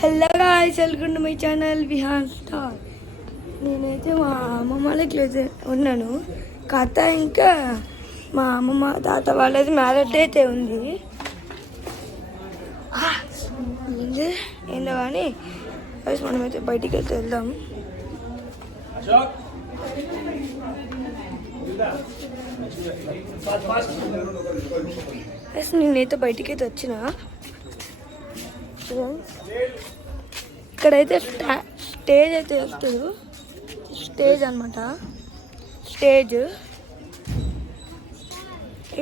Hello guys, welcome to my channel Vihaan Star. నేనైతే మా అమ్మమ్మ వాళ్ళకి ఉన్నాను. కథ ఇంకా మా అమ్మమ్మ తాత వాళ్ళది మ్యారేజ్ అయితే ఉంది. ఏందో కానీ మనమైతే బయటికి వెళ్తే వెళ్దాం. నేనైతే బయటికి అయితే వచ్చిన. ఇక్కడైతే స్టేజ్ అయితే వేస్తారు. స్టేజ్ అనమాట. స్టేజ్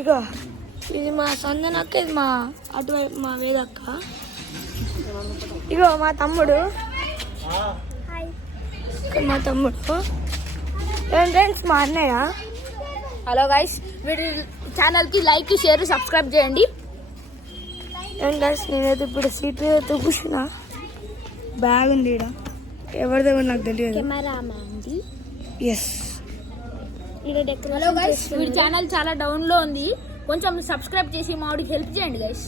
ఇక ఇది మా సందనక్క, ఇది మా అటువైపు మా వేదక్క. ఇగో మా తమ్ముడు, మా తమ్ముడు ఫ్రెండ్స్, మా అన్నయ్య. హలో గైస్, వీడి ఛానల్కి లైక్, షేర్, సబ్స్క్రైబ్ చేయండి. అండ్ గైస్, నేనైతే ఇప్పుడు సీట్ అయితే కూర్చున్నా. బ్యాగ్ ఉంది ఇక్కడ, ఎవరిదో నాకు తెలియదు. ఎస్. హలో గైస్, వీడి ఛానల్ చాలా డౌన్లో ఉంది, కొంచెం సబ్స్క్రైబ్ చేసి మా వాడికి హెల్ప్ చేయండి గైస్.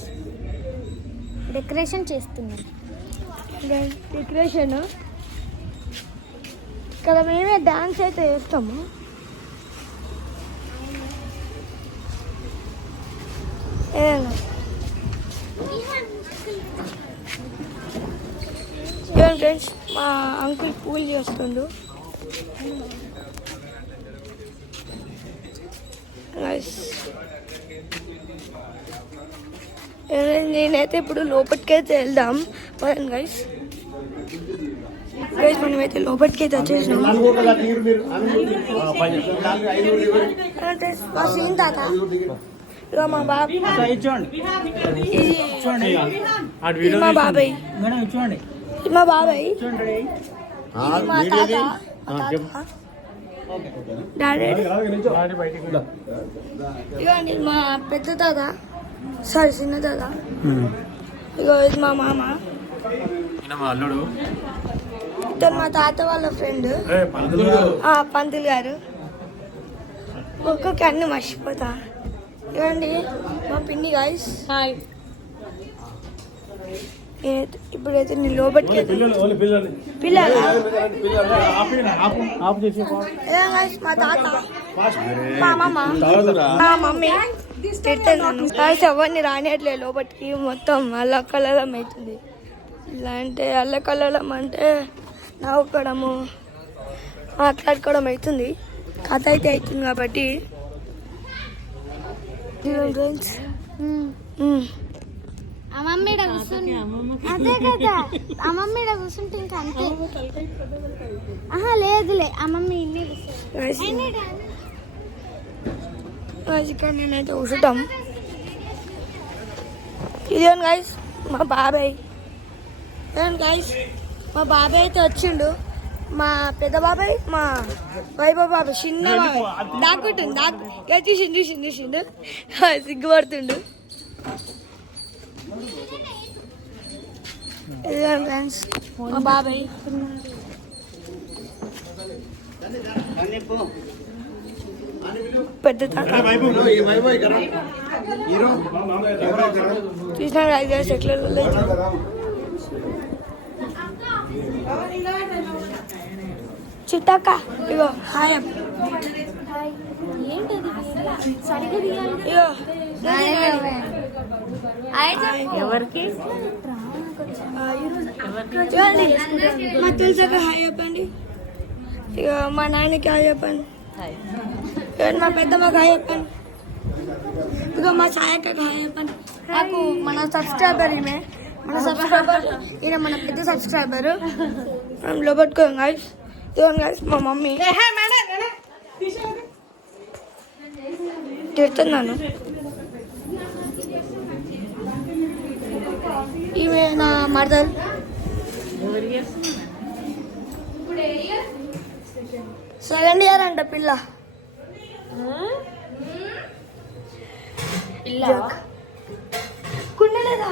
డెకరేషన్ చేస్తున్నాం. డెకరేషన్ ఇక్కడ మేమే డాన్స్ అయితే వేస్తాము. ఫ్రెండ్స్, మా అంకుల్ పూలు చేస్తుండు. నేనైతే ఇప్పుడు లోపలికైతే వెళ్దాం. పదండి గైస్. గైస్, మనమైతే లోపలికైతే వచ్చేసినాం. మా సీన్ తాత, మా బాబాయ్, మా బాబాయ్, మా బాబాయ్, మా తాత, డాడీ, ఇవ్వండి మా పెద్ద తాత, సారీ చిన్న తాత. ఇగో ఇది మా మామ, ఇతను మా తాత వాళ్ళ ఫ్రెండ్ పంతులు గారు. ఒక్కొక్క అన్ని మర్చిపోతా. ఇవ్వండి మా పిన్ని గాయస్. హాయ్. ఇప్పుడైతే నేను లోపలికి పిల్లల మా తాత, మా అమ్మమ్మ, మా మమ్మీ తిట్టాను గాయస్. ఎవరిని రానియట్లేదు లోపలికి. మొత్తం అల్లకల్లోలం అవుతుంది. ఇలా అంటే అల్లకల్లోలం అంటే నవ్వుకోవడము, మాట్లాడుకోవడం అవుతుంది. కథ అయితే అవుతుంది కాబట్టి అదే కదా, అమ్మమ్మ కూర్చుంటే ఇంకా అంతే. లేదులే, అమ్మమ్మ ఇక్కడ నేనైతే కూర్చుంటాం. ఇదేం గైస్ మా బాబాయ్. గైస్, మా బాబాయ్ అయితే వచ్చిండు. మా పెద్ద బాబాయ్, మా వైభవ్ బాబాయ్, చిన్న బాబాయ్ దాక్కుంటుంది. చూసిండు సిగ్గుపడుతుండు. ఫ్రెండ్స్, మా బాబాయ్ పెద్ద చూసిన ఎట్లా చిట్టక్క. ఇగో హాయ్. ఇగో ఎవరికి మా తులసక్క హాయ్ చెప్పండి. ఇక మా నాన్నకి హాయ్ చెప్పండి. మా పెద్దమ్మకి హాయ్ చెప్పండి. ఇక మా సాయక్కకి హాయ్ చెప్పండి. నాకు మన సబ్స్క్రైబర్ ఈమె, మన సబ్స్క్రైబర్ ఈయన, మన పెద్ద సబ్స్క్రైబర్. మనం లోపట్టుకోం గైస్. ఇదిగోండి గైస్ మా మమ్మీ తిడుతున్నాను. ఈమె నా మరదలు. సెకండ్ ఇయర్ అంట పిల్ల. కుండలేదా?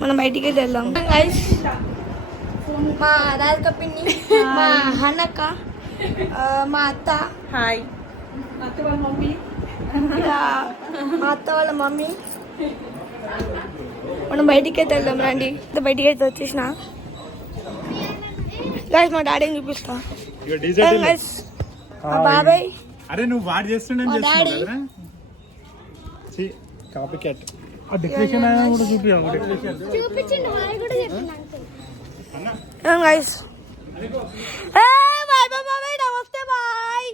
మనం బయటికి వెళ్దాం గైస్. మా రాధిక పిన్ని, మా అన్నక్క, మా అత్త, హాయ్, మా అత్త వాళ్ళ మమ్మీ, మనం బయటికి అయితే వెళ్దాం రండి. బయటికి అయితే వచ్చేసిన గైస్ మా డాడీని చూపిస్తా. గైస్ మా బాబాయ్. అరే నువ్వు వాడు చేస్తుండే కాపీ క్యాట్. ఆ డెకరేషన్ కూడా చూపించాము. గైస్ బాయ్ బాబాయ్ నమస్తే బాయ్.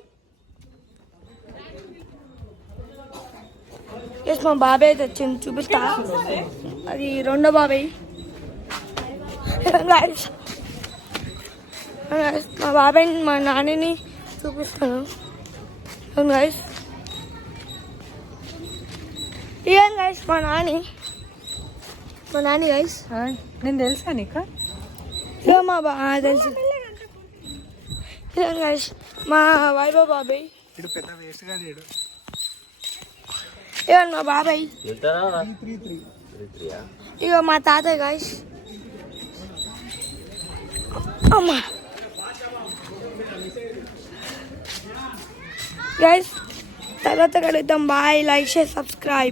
ఎస్ మా బాబాయ్ అయితే వచ్చింది చూపిస్తా. అది రెండో బాబాయ్. గైస్ మా బాబాయ్ మా నాన్నని చూపిస్తాను. గైస్ ఇదేం గైస్ మా నాని గైస్. నేను తెలుసా నీకు? ఇదే మా తెలుసు. ఇదేం గైస్ మా వైభవ్ బాబాయ్. పెద్ద వేస్ట్ గా లేడు. ఇక మా బాబాయ్. ఇక మా తాతయ్య గైస్. అమ్మా గైస్ తర్వాత కలుద్దాం. బాయ్. Like share subscribe.